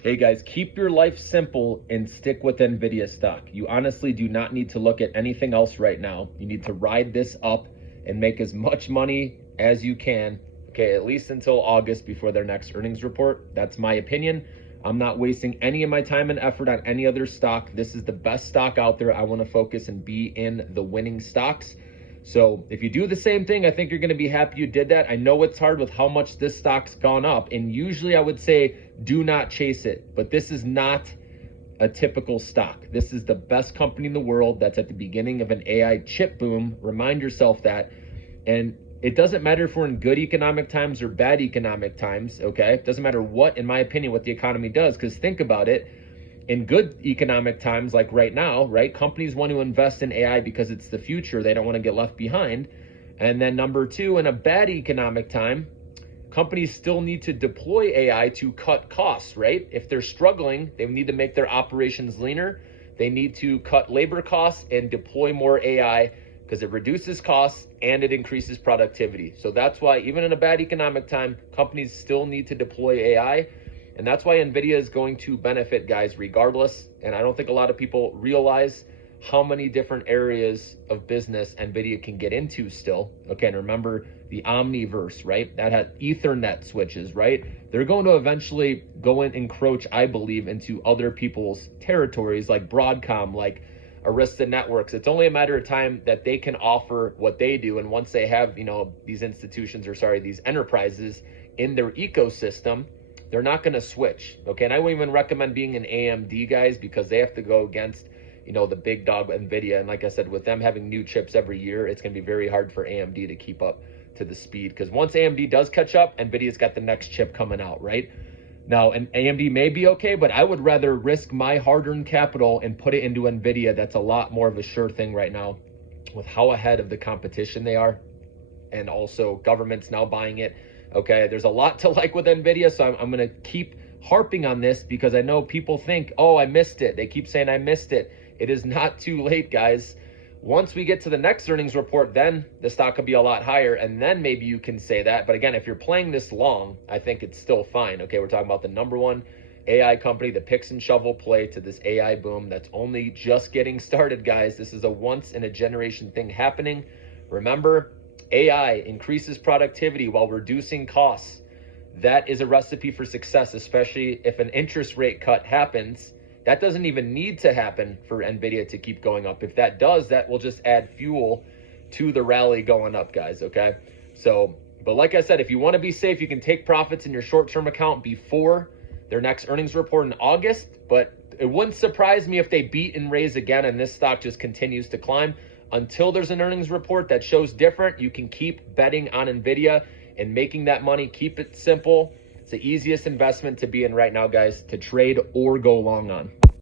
Hey guys, keep your life simple and stick with NVIDIA stock. You honestly do not need to look at anything else right now. You need to ride this up and make as much money as you can, okay, at least until August before their next earnings report. That's my opinion. I'm not wasting any of my time and effort on any other stock. This is the best stock out there. I want to focus and be in the winning stocks. So if you do the same thing, I think you're going to be happy you did that. I know it's hard with how much this stock's gone up, and usually I would say do not chase it, but this is not a typical stock. This is the best company in the world that's at the beginning of an AI chip boom. Remind yourself that. And it doesn't matter if we're in good economic times or bad economic times, okay? It doesn't matter what, in my opinion, what the economy does, because think about it. In good economic times, like right now, right, companies want to invest in AI because it's the future. They don't want to get left behind. And then number two, in a bad economic time, companies still need to deploy AI to cut costs, right? If they're struggling, they need to make their operations leaner. They need to cut labor costs and deploy more AI because it reduces costs and it increases productivity. So that's why even in a bad economic time, companies still need to deploy AI. And that's why NVIDIA is going to benefit, guys, regardless. And I don't think a lot of people realize how many different areas of business NVIDIA can get into still. Okay, and remember the Omniverse, right? That had Ethernet switches, right? They're going to eventually go and encroach, I believe, into other people's territories like Broadcom, like Arista Networks. It's only a matter of time that they can offer what they do. And once they have, these institutions, these enterprises in their ecosystem, they're not going to switch, okay? And I wouldn't even recommend being an AMD, guys, because they have to go against, the big dog NVIDIA. And like I said, with them having new chips every year, it's going to be very hard for AMD to keep up to the speed. Because once AMD does catch up, NVIDIA's got the next chip coming out, right? Now, and AMD may be okay, but I would rather risk my hard-earned capital and put it into NVIDIA. That's a lot more of a sure thing right now with how ahead of the competition they are. And also government's now buying it. Okay, there's a lot to like with NVIDIA, so I'm going to keep harping on this because I know people think, oh, I missed it. They keep saying I missed it. It is not too late, guys. Once we get to the next earnings report, then the stock could be a lot higher, and then maybe you can say that. But again, if you're playing this long, I think it's still fine. Okay, we're talking about the number one AI company, the picks and shovel play to this AI boom that's only just getting started, guys. This is a once-in-a-generation thing happening. Remember, AI increases productivity while reducing costs. That is a recipe for success, especially if an interest rate cut happens. That doesn't even need to happen for NVIDIA to keep going up. If that does, that will just add fuel to the rally going up, guys, okay? So, but like I said, if you want to be safe, you can take profits in your short-term account before their next earnings report in August, but it wouldn't surprise me if they beat and raise again and this stock just continues to climb. Until there's an earnings report that shows different, you can keep betting on NVIDIA and making that money. Keep it simple. It's the easiest investment to be in right now, guys, to trade or go long on.